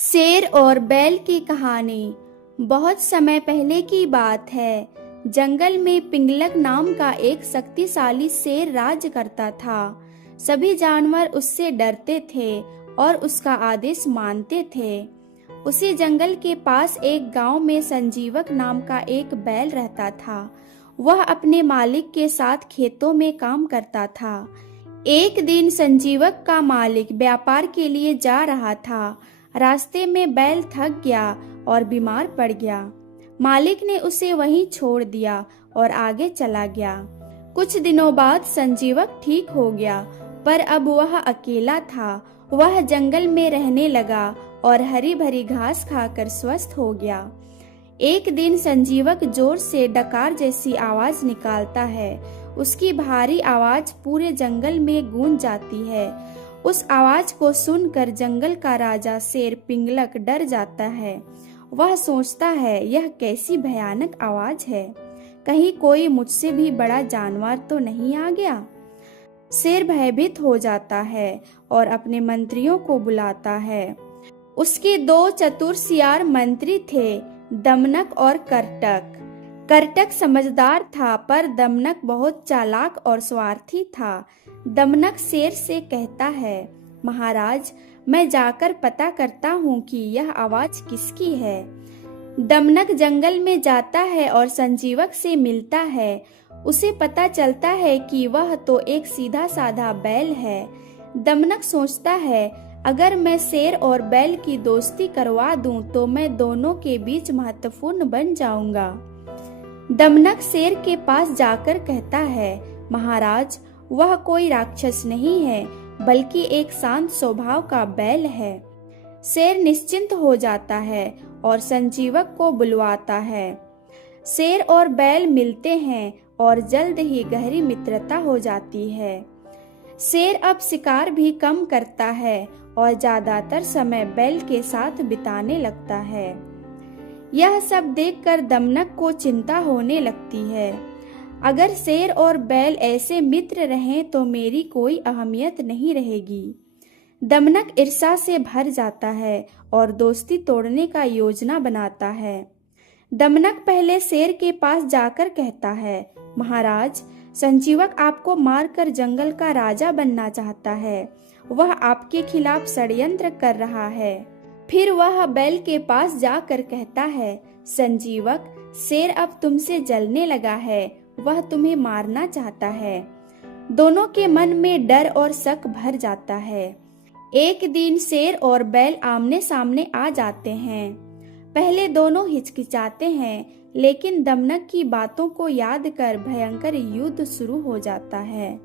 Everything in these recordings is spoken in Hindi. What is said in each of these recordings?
शेर और बैल की कहानी। बहुत समय पहले की बात है। जंगल में पिंगलक नाम का एक शक्तिशाली शेर राज्य करता था। सभी जानवर उससे डरते थे और उसका आदेश मानते थे। उसी जंगल के पास एक गांव में संजीवक नाम का एक बैल रहता था। वह अपने मालिक के साथ खेतों में काम करता था। एक दिन संजीवक का मालिक व्यापार के लिए जा रहा था। रास्ते में बैल थक गया और बीमार पड़ गया। मालिक ने उसे वहीं छोड़ दिया और आगे चला गया। कुछ दिनों बाद संजीवक ठीक हो गया, पर अब वह अकेला था। वह जंगल में रहने लगा और हरी भरी घास खाकर स्वस्थ हो गया। एक दिन संजीवक जोर से डकार जैसी आवाज निकालता है। उसकी भारी आवाज पूरे जंगल में गूंज जाती है। उस आवाज को सुनकर जंगल का राजा शेर पिंगलक डर जाता है। वह सोचता है, यह कैसी भयानक आवाज है, कहीं कोई मुझसे भी बड़ा जानवर तो नहीं आ गया। शेर भयभीत हो जाता है और अपने मंत्रियों को बुलाता है। उसके दो चतुर सियार मंत्री थे, दमनक और करटक। करटक समझदार था, पर दमनक बहुत चालाक और स्वार्थी था। दमनक शेर से कहता है, महाराज, मैं जाकर पता करता हूँ कि यह आवाज किसकी है। दमनक जंगल में जाता है और संजीवक से मिलता है। उसे पता चलता है कि वह तो एक सीधा साधा बैल है। दमनक सोचता है, अगर मैं शेर और बैल की दोस्ती करवा दूं तो मैं दोनों के बीच महत्वपूर्ण बन जाऊंगा। दमनक शेर के पास जाकर कहता है, महाराज, वह कोई राक्षस नहीं है, बल्कि एक शांत स्वभाव का बैल है। शेर निश्चिंत हो जाता है और संजीवक को बुलवाता है। शेर और बैल मिलते हैं और जल्द ही गहरी मित्रता हो जाती है। शेर अब शिकार भी कम करता है और ज्यादातर समय बैल के साथ बिताने लगता है। यह सब देखकर दमनक को चिंता होने लगती है। अगर शेर और बैल ऐसे मित्र रहें तो मेरी कोई अहमियत नहीं रहेगी। दमनक ईर्ष्या से भर जाता है और दोस्ती तोड़ने का योजना बनाता है। दमनक पहले शेर के पास जाकर कहता है, महाराज, संजीवक आपको मारकर जंगल का राजा बनना चाहता है। वह आपके खिलाफ षड्यंत्र कर रहा है। फिर वह बैल के पास जाकर कहता है, संजीवक, शेर अब तुमसे जलने लगा है, वह तुम्हें मारना चाहता है। दोनों के मन में डर और शक भर जाता है। एक दिन शेर और बैल आमने सामने आ जाते हैं। पहले दोनों हिचकिचाते हैं, लेकिन दमनक की बातों को याद कर भयंकर युद्ध शुरू हो जाता है।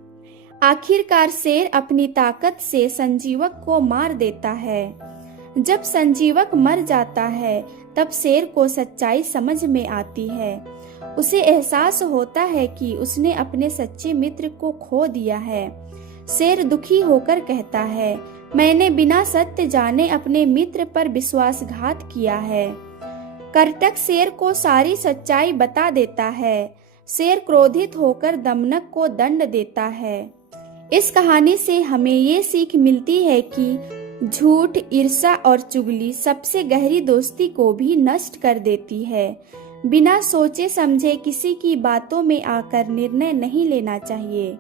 आखिरकार शेर अपनी ताकत से संजीवक को मार देता है। जब संजीवक मर जाता है, तब शेर को सच्चाई समझ में आती है। उसे एहसास होता है कि उसने अपने सच्चे मित्र को खो दिया है। शेर दुखी होकर कहता है, मैंने बिना सत्य जाने अपने मित्र पर विश्वासघात किया है। करटक शेर को सारी सच्चाई बता देता है। शेर क्रोधित होकर दमनक को दंड देता है। इस कहानी से हमें ये सीख मिलती है कि झूठ, ईर्ष्या और चुगली सबसे गहरी दोस्ती को भी नष्ट कर देती है। बिना सोचे समझे किसी की बातों में आकर निर्णय नहीं लेना चाहिए।